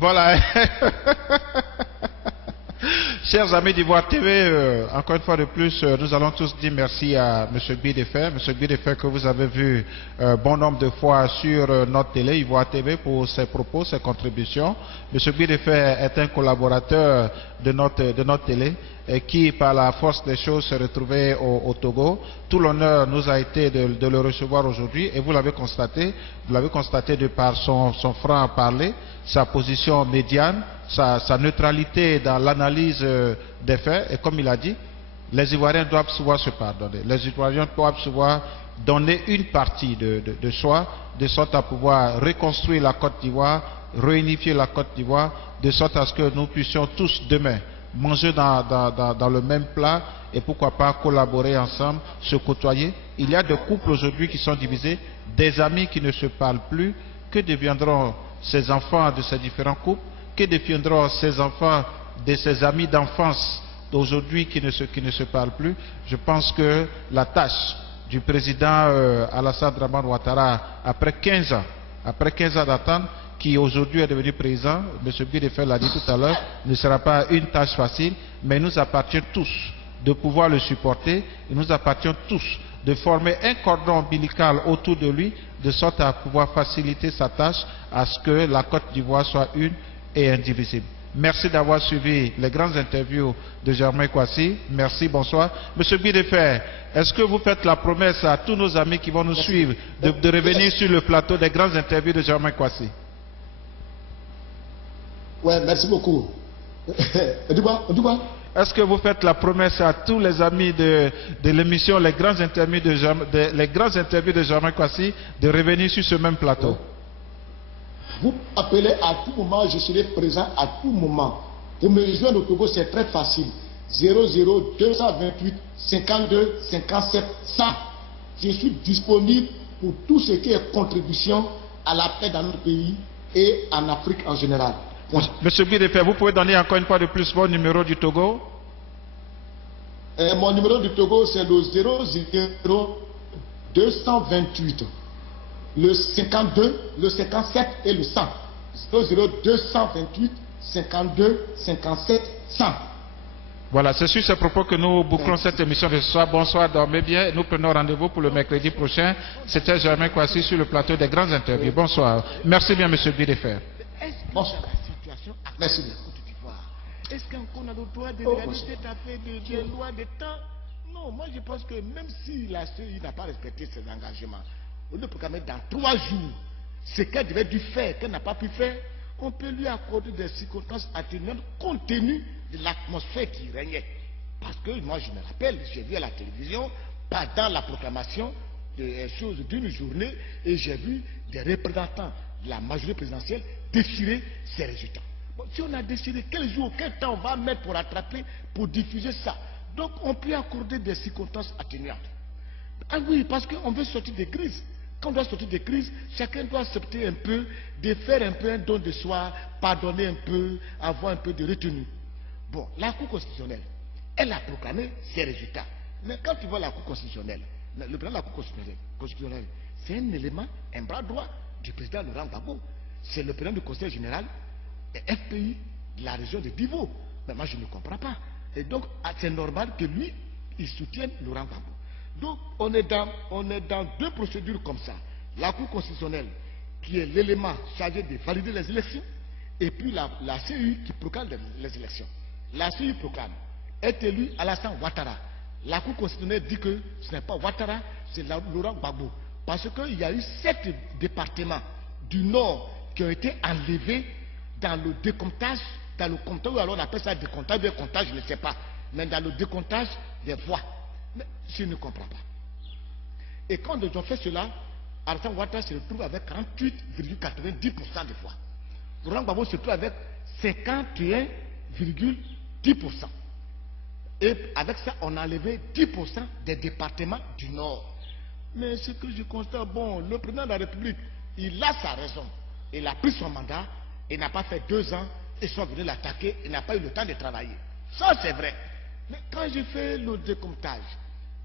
Voilà. Chers amis d'Ivoire TV, encore une fois de plus, nous allons tous dire merci à M. Bidefer. M. Bidefer que vous avez vu bon nombre de fois sur notre télé, Ivoire TV, pour ses propos, ses contributions. M. Bidefer est un collaborateur de notre télé qui, par la force des choses, se retrouvait au Togo. Tout l'honneur nous a été de le recevoir aujourd'hui et vous l'avez constaté de par son franc parler, sa position médiane, sa neutralité dans l'analyse des faits, et comme il a dit, les Ivoiriens doivent pouvoir se pardonner. Les Ivoiriens doivent pouvoir donner une partie de soi, de sorte à pouvoir reconstruire la Côte d'Ivoire, réunifier la Côte d'Ivoire, de sorte à ce que nous puissions tous demain manger dans le même plat et pourquoi pas collaborer ensemble, se côtoyer. Il y a des couples aujourd'hui qui sont divisés, des amis qui ne se parlent plus. Que deviendront ces enfants de ces différents couples? Que deviendront ces enfants de ces amis d'enfance d'aujourd'hui qui ne se parlent plus? Je pense que la tâche du président Alassane Dramane Ouattara, après 15 ans d'attente, qui aujourd'hui est devenu président, M. Bidefer l'a dit tout à l'heure, ne sera pas une tâche facile, mais il nous appartient tous de pouvoir le supporter, il nous appartient tous de former un cordon ombilical autour de lui, de sorte à pouvoir faciliter sa tâche, à ce que la Côte d'Ivoire soit une et indivisible. Merci d'avoir suivi les grandes interviews de Germain Kwasi. Merci, bonsoir. Monsieur Bidefer, est-ce que vous faites la promesse à tous nos amis qui vont nous suivre de revenir sur le plateau des grandes interviews de Germain Kwasi? Oui, merci beaucoup. Est-ce que vous faites la promesse à tous les amis de l'émission Les grandes interviews de Germain Kwasi de revenir sur ce même plateau? Vous appelez à tout moment, je serai présent à tout moment. Pour me rejoindre au Togo, c'est très facile. 00 228 52 57 100. Je suis disponible pour tout ce qui est contribution à la paix dans notre pays et en Afrique en général. Monsieur Bidefer, vous pouvez donner encore une fois de plus votre numéro du Togo? Mon numéro du Togo, c'est le 00 228, le 52, le 57 et le 100. 00 228 52 57 100. Voilà, c'est sur ces propos que nous bouclons cette émission de ce soir. Bonsoir, dormez bien. Nous prenons rendez-vous pour le mercredi prochain. C'était Germain Kwasi sur le plateau des grandes interviews. Bonsoir. Merci bien, monsieur Bidefer. Bonsoir. Merci bien. Est-ce qu'on a le droit de regarder cette affaire de loi de temps? Non, moi je pense que même si la CEI n'a pas respecté ses engagements, on peut programmer dans 3 jours ce qu'elle devait dû faire, qu'elle n'a pas pu faire, on peut lui accorder des circonstances atténuantes compte tenu de l'atmosphère qui régnait. Parce que moi je me rappelle, j'ai vu à la télévision, pendant la proclamation des choses d'une journée, et j'ai vu des représentants de la majorité présidentielle déchirer ces résultats. Bon, si on a déchiré, quel jour, quel temps on va mettre pour attraper, pour diffuser ça? Donc on peut accorder des circonstances atténuantes. Ah oui, parce qu'on veut sortir des crises. Quand on doit sortir des crises, chacun doit accepter un peu, de faire un peu un don de soi, pardonner un peu, avoir un peu de retenue. Bon, la Cour constitutionnelle, elle a proclamé ses résultats. Mais quand tu vois la Cour constitutionnelle, le président de la Cour constitutionnelle, c'est un élément, un bras droit du président Laurent Gbagbo. C'est le président du Conseil général et FPI de la région de Divo. Mais moi je ne comprends pas. Et donc c'est normal que lui, il soutienne Laurent Gbagbo. Donc on est dans 2 procédures comme ça. La Cour constitutionnelle, qui est l'élément chargé de valider les élections, et puis la CEI qui proclame les élections. La CEI proclame, est élu Alassane Ouattara. La Cour constitutionnelle dit que ce n'est pas Ouattara, c'est Laurent Gbagbo. Parce qu'il y a eu 7 départements du Nord qui ont été enlevés dans le décomptage, ou alors on appelle ça décomptage, je ne sais pas, mais dans le décomptage des voix. Mais je ne comprends pas. Et quand ils ont fait cela, Alassane Ouattara se retrouve avec 48,90% des voix. Laurent Gbagbo se retrouve avec 51,10%. Et avec ça, on a enlevé 10% des départements du Nord. Mais ce que je constate, bon, le président de la République, il a sa raison. Il a pris son mandat, il n'a pas fait 2 ans, ils sont venus l'attaquer, il n'a pas eu le temps de travailler. Ça, c'est vrai. Mais quand j'ai fait le décomptage,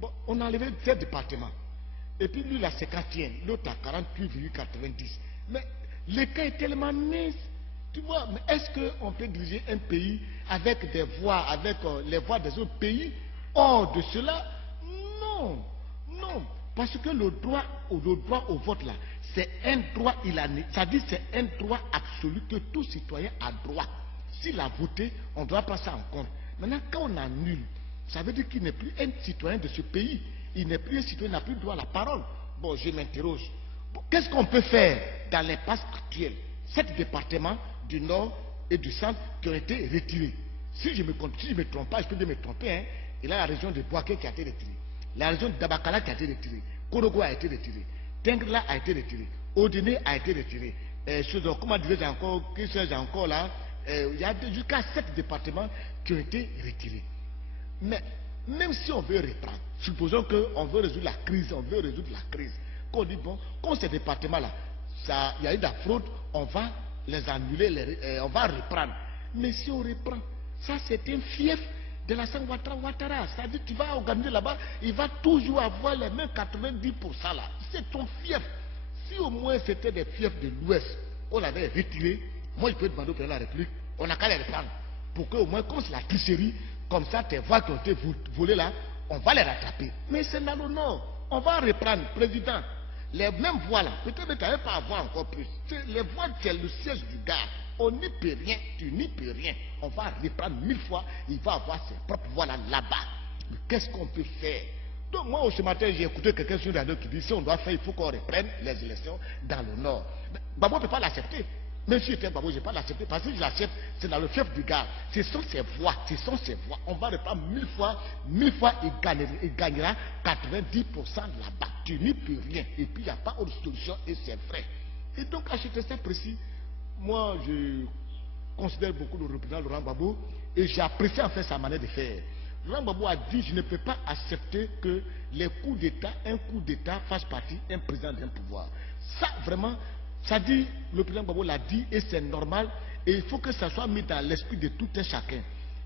bon, on a enlevé 7 départements. Et puis lui, la 50e, l'autre à 48,90. Mais l'écart est tellement mince Tu vois, mais est-ce qu'on peut diriger un pays avec des voix, avec les voix des autres pays? Hors de cela, non, non. Parce que le droit au vote là, c'est un droit, c'est-à-dire c'est un droit absolu que tout citoyen a droit. S'il a voté, on doit prendre ça en compte. Maintenant, quand on annule, ça veut dire qu'il n'est plus un citoyen de ce pays. Il n'est plus un citoyen, il n'a plus droit à la parole. Bon, je m'interroge. Bon, qu'est-ce qu'on peut faire dans l'impasse actuelle? 7 départements du Nord et du Centre qui ont été retirés. Si je me trompe pas, je peux bien me tromper, hein. Il y a la région de Boaké qui a été retirée. La région de Dabakala qui a été retirée. Korogo a été retiré. Tengla a été retiré. Odine a été retiré. Comment dirais-je encore, que sais-je encore là, il y a jusqu'à 7 départements qui ont été retirés. Mais même si on veut reprendre, supposons qu'on veut résoudre la crise, qu'on dit bon, quand ces départements-là, il y a eu de la fraude, on va les annuler, on va reprendre. Mais si on reprend, ça c'est un fief de la Ouattara. C'est-à-dire tu vas organiser là-bas, il va toujours avoir les mêmes 90% là. C'est ton fief. Si au moins c'était des fiefs de l'Ouest, on l'avait retiré, moi je peux demander au président de la République, on n'a qu'à les reprendre. Pour qu'au moins, comme c'est la tricherie, comme ça tes voix qui ont été volées là, on va les rattraper. Mais c'est dans le Nord. On va reprendre, président. Les mêmes voix là, peut-être que tu n'avais pas à voir encore plus. Les voix, c'est le siège du gars. On n'y peut rien, tu n'y peux rien. On va reprendre 1000 fois, il va avoir ses propres voix là-bas. Mais qu'est-ce qu'on peut faire? Donc moi, ce matin, j'ai écouté quelqu'un sur la radio qui dit, si on doit faire, il faut qu'on reprenne les élections dans le Nord. Babo ne peut pas l'accepter. Même si j'étais Babo, je ne vais pas l'accepter. Parce que je l'accepte, c'est dans le fief du gars. Ce sont ses voix, On va reprendre 1000 fois, il gagnera 90% là-bas. Tu n'y peux rien. Et puis, il n'y a pas autre solution, et c'est vrai. Et donc, à cet instant précis, moi, je considère beaucoup le représentant Laurent Gbagbo et j'apprécie en fait sa manière de faire. Laurent Gbagbo a dit, je ne peux pas accepter que un coup d'État fasse partie d'un président d'un pouvoir. Ça, vraiment, ça dit, le président Gbagbo l'a dit et c'est normal et il faut que ça soit mis dans l'esprit de tout un chacun.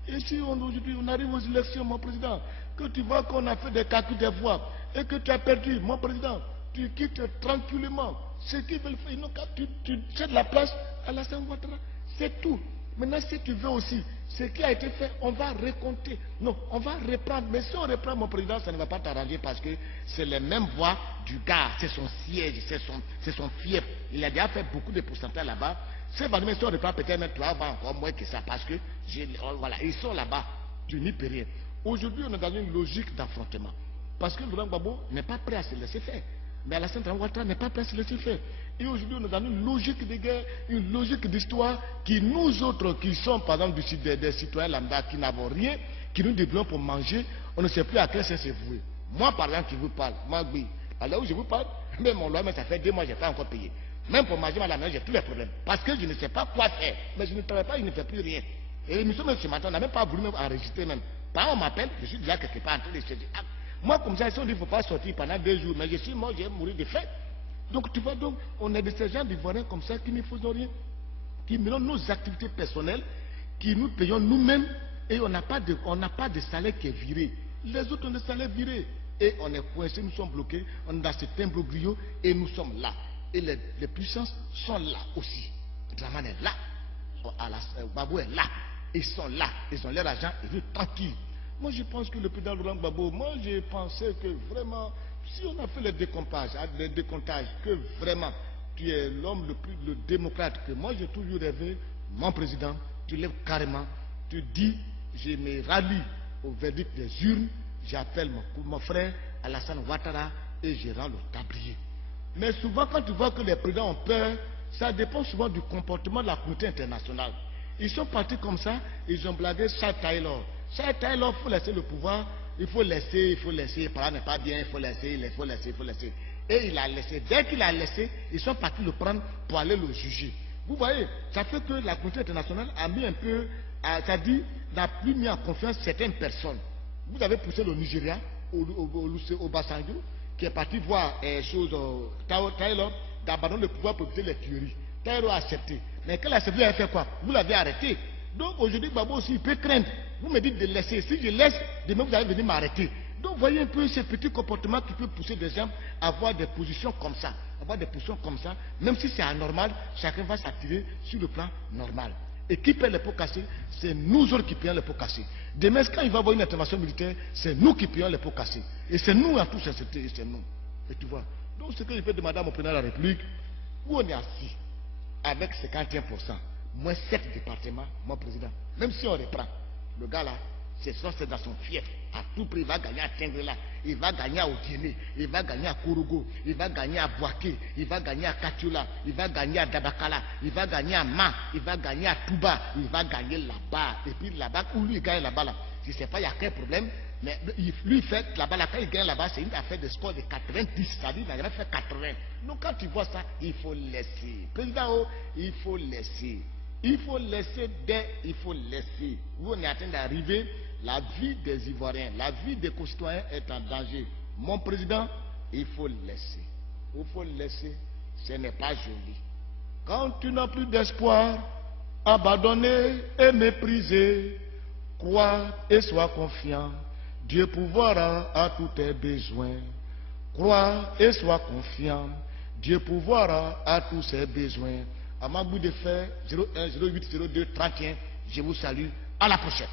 Et si aujourd'hui on arrive aux élections, mon président, que tu vois qu'on a fait des calculs de voix et que tu as perdu, mon président, tu quittes tranquillement. Ce qu'ils veulent faire, ils n'ont qu'à tu cèdes la place à la Ouattara. C'est tout. Maintenant, si tu veux aussi, ce qui a été fait, on va recompter. Non, on va reprendre. Mais si on reprend, mon président, ça ne va pas t'arranger parce que c'est les mêmes voix du gars. C'est son siège, c'est son fief. Il a déjà fait beaucoup de pourcentages là-bas. Si on reprend, peut-être même tu vas avoir encore moins que ça parce que, voilà, ils sont là-bas. Tu n'y peux rien. Aujourd'hui, on est dans une logique d'affrontement. Parce que Laurent Gbagbo n'est pas prêt à se laisser faire. Mais Alassane Ouattara n'est pas prêt à se laisser faire. Et aujourd'hui, on est dans une logique de guerre, une logique d'histoire qui nous autres, qui sont par exemple des citoyens lambda, qui n'avons rien, qui nous débrouillons pour manger, on ne sait plus à quel sens se vouer. Moi, par exemple, qui vous parle, moi, oui, à là où je vous parle, même mon loyer, ça fait 2 mois, je n'ai pas encore payé. Même pour manger à la maison, j'ai tous les problèmes. Parce que je ne sais pas quoi faire. Mais je ne travaille pas, je ne fais plus rien. Et nous sommes ce matin, on n'a même pas voulu même enregistrer même. Par exemple, on m'appelle, je suis déjà quelque part en train de se dire, ah, moi, comme ça, si on dit qu'il ne faut pas sortir pendant 2 jours, mais je suis mort, je vais mourir de faim. Donc, tu vois, donc, on est de ces gens d'Ivoiriens comme ça qui ne faisons rien, qui menons nos activités personnelles, qui nous payons nous-mêmes, et on n'a pas de salaire qui est viré. Les autres ont des salaires virés. Et on est coincés, nous sommes bloqués, on est dans cet imbroglio, et nous sommes là. Et les puissances sont là aussi. Draman est là, Gbagbo est là, ils sont là, ils ont leur argent, ils vivent tranquilles. Moi, je pense que le président Laurent Gbagbo, moi, je pensais que vraiment, si on a fait le décomptage, que vraiment, tu es l'homme le démocrate que moi, j'ai toujours rêvé, mon président, tu lèves carrément, tu dis, je me rallie au verdict des urnes, j'appelle mon frère Alassane Ouattara et je rends le tablier. Mais souvent, quand tu vois que les présidents ont peur, ça dépend souvent du comportement de la communauté internationale. Ils sont partis comme ça, ils ont blagué Charles Taylor. Charles Taylor, il faut laisser le pouvoir, il faut laisser, par là n'est pas bien, il faut laisser. Et il a laissé. Dès qu'il a laissé, ils sont partis le prendre pour aller le juger. Vous voyez, ça fait que la communauté internationale a mis un peu, c'est-à-dire, n'a plus mis en confiance certaines personnes. Vous avez poussé le Nigeria, au Basanjo, qui est parti voir Taylor d'abandonner le pouvoir pour éviter les tueries. Taylor a accepté. Mais quand il a accepté, il a fait quoi? Vous l'avez arrêté. Donc aujourd'hui, Gbagbo aussi, il peut craindre. Vous me dites de laisser. Si je laisse, demain vous allez venir m'arrêter. Donc voyez un peu ce petit comportement qui peut pousser des gens à avoir des positions comme ça. avoir des positions comme ça, même si c'est anormal, chacun va s'attirer sur le plan normal. Et qui paie les pots cassés? C'est nous autres qui payons les pots cassés. Demain, quand il va y avoir une intervention militaire, c'est nous qui payons les pots cassés. Et c'est nous en toute sincérité, et c'est nous. Et tu vois. Donc ce que je peux demander à mon président de la République, où on est assis, avec 51%, moins 7 départements, mon président, même si on reprend, le gars là, c'est dans son fief. À tout prix, il va gagner à Tengrela, il va gagner à Odiéné, il va gagner à Korogo, il va gagner à Boaké, il va gagner à Katiola, il va gagner à Dabakala, il va gagner à Ma, il va gagner à Touba, il va gagner là-bas. Et puis là-bas, où lui il gagne là-bas, là, je ne sais pas, il y a quel problème, mais lui il fait là-bas, là, quand il gagne là-bas, c'est une affaire de score de 90, c'est-à-dire il n'a jamais fait 80. Donc quand tu vois ça, il faut laisser. Président, il faut laisser. Il faut laisser il faut laisser. Vous, on est en train d'arriver, la vie des Ivoiriens, la vie des concitoyens est en danger. Mon président, il faut laisser. Il faut laisser, ce n'est pas joli. Quand tu n'as plus d'espoir, abandonné et méprisé, crois et sois confiant, Dieu pourvoira à tous tes besoins. Crois et sois confiant, Dieu pourvoira à tous ses besoins. À ma bout de fer, 01 08 02 31, je vous salue. À la prochaine.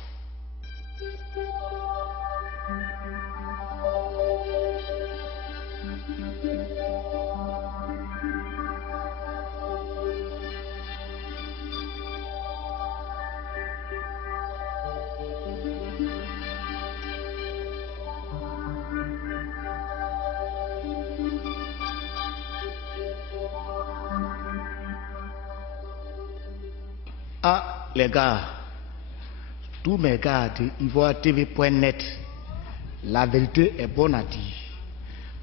Ah, les gars, tous mes gars de ivoiretv.net, la vérité est bonne à dire.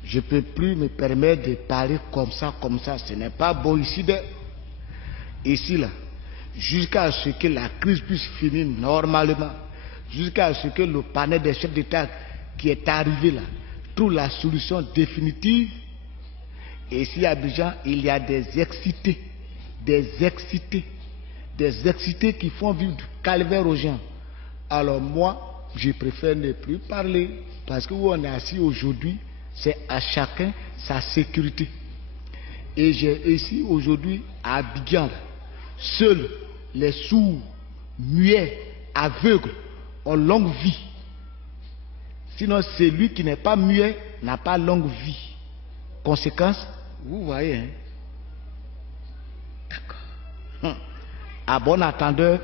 Je ne peux plus me permettre de parler comme ça, ce n'est pas bon ici, là, jusqu'à ce que la crise puisse finir normalement, jusqu'à ce que le panel des chefs d'État qui est arrivé là trouve la solution définitive. Et ici à Abidjan, il y a des excités qui font vivre du calvaire aux gens. Alors moi, je préfère ne plus parler, parce que où on est assis aujourd'hui, c'est à chacun sa sécurité. Et j'ai ici aujourd'hui à Abidjan, seuls les sourds, muets, aveugles ont longue vie. Sinon, celui qui n'est pas muet n'a pas longue vie. Conséquence, vous voyez, hein? D'accord. À bon attendeur,